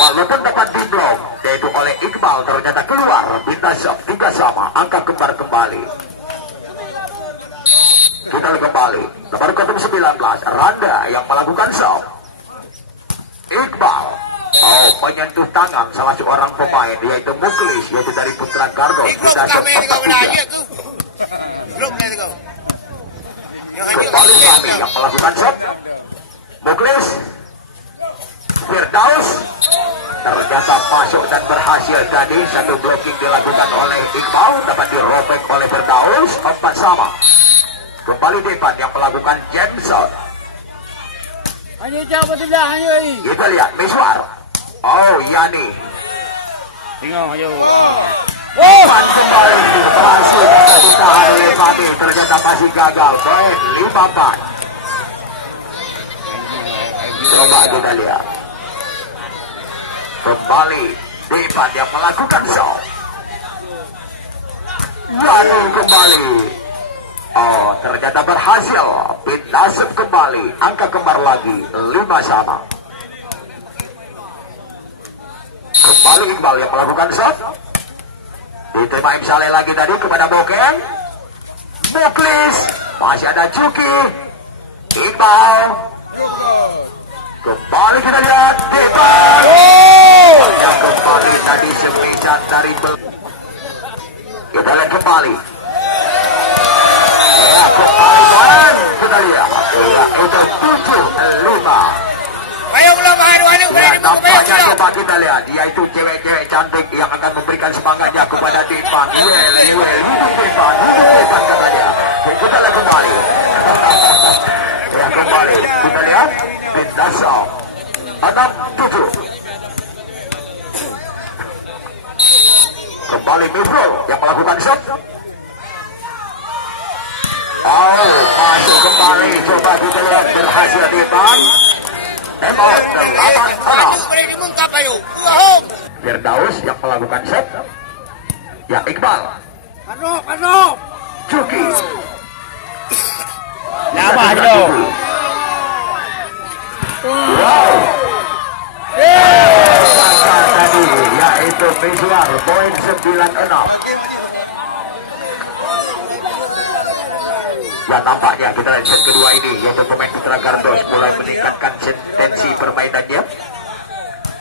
Walaupun dapat diblok, yaitu oleh Iqbal, ternyata keluar. Bintang shot 3 sama, angka kembar kembali. Kita kembali. Nomor 19, Randa yang melakukan shot. Iqbal, menyentuh tangan salah seorang pemain, yaitu Muklis, yaitu dari Putra Gardos. Bintang shot 43. Kembali kami yang melakukan shot. Muklis, Firdaus, ternyata masuk dan berhasil tadi. Satu blocking dilakukan oleh Iqbal, dapat dirobek oleh Firdaus. 4 sama. Kembali Depan yang melakukan jam shot. Kita lihat Miswar. Yani. Tengok, ayo. Depan kembali berhasil ditahan oleh Mami. Ternyata masih gagal. Poin 5-4. Coba kita lihat. Kembali Depan yang melakukan shot. Yani kembali. Ternyata berhasil. Nasib kembali. Angka kembar lagi 5 sama. Kembali Iqbal yang melakukan shot. Diterima M. Saleh lagi tadi kepada Bokeng. Muklis. Masih ada Cuki. Iqbal. Kembali kita lihat Depan. Yang kembali tadi semijan dari kita lihat kembali. Kita lihat. Itu 7-5. Nampaknya coba kita lihat, yaitu cewek-cewek cantik yang akan memberikan semangatnya kepada Depan. Hidup Depan katanya. Kita lihat kembali. Kembali kita lihat Bintang shot 6-7. Kembali Mifrul yang melakukan shot. Masuk kembali. Coba kita lihat, berhasil Depan. Tembak 8-6. Firdaus yang melakukan shot. Ya Iqbal. Cuki. Lama aja. Wow. Tadi yaitu Miswar, poin 9-6. Ya tampaknya kita lihat set kedua ini, yaitu pemain Putra Gardos mulai meningkatkan tensi permainannya.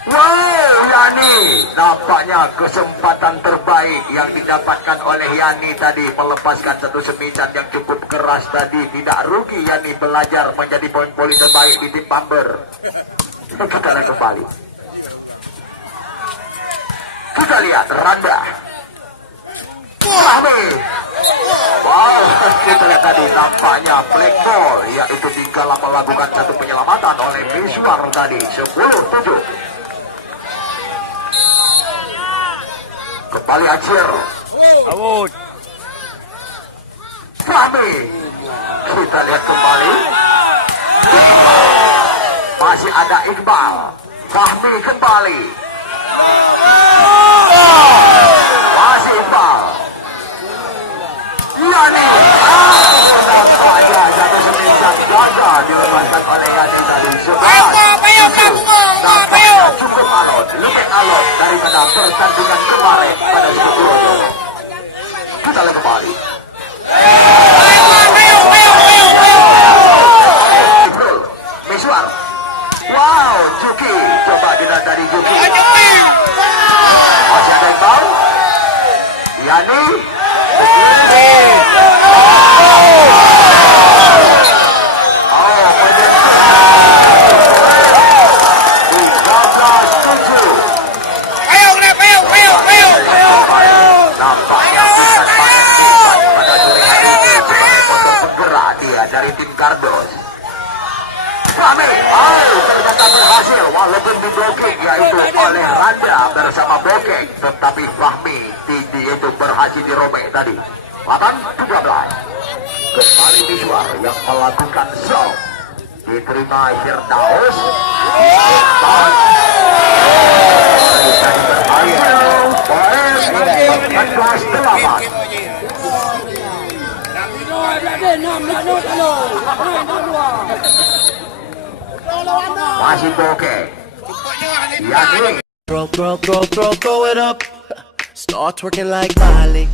Wow, Yani, nampaknya kesempatan terbaik yang didapatkan oleh Yani tadi, melepaskan satu semican yang cukup keras tadi. Tidak rugi Yani belajar menjadi poin-poin terbaik di tim Bamber. Kita lihat kembali. Kita lihat Randa. Fahmi. Wow, kita lihat tadi nampaknya black ball, yaitu dikala melakukan satu penyelamatan oleh Miswar tadi. 10-7. Kembali Acir. Awut. Fahmi. Kita lihat kembali. Masih ada Iqbal. Fahmi kembali. Masih Iqbal. Yani. Nampaknya satu semican gagal dilepaskan oleh Yani tadi. Nampaknya cukup alot, lebih alot daripada pertandingan kemarin pada Sukurojo. Kita lihat kembali. Miswar. Wow, Cuki. Coba kita dari Cuki. Masih ada Iqbal. Yani. Dari tim Gardos. Fahmi, ternyata berhasil walaupun di blocking, yaitu oleh Randa bersama Bokeng, tetapi Fahmi itu berhasil dirobek tadi. 8-13. Kembali Miswar yang melakukan shot. Diterima Firdaus. Jadi berbahaya. Poin 14-8. Masih Bokeng. Yani. Throw it up. Start twerking like Miley.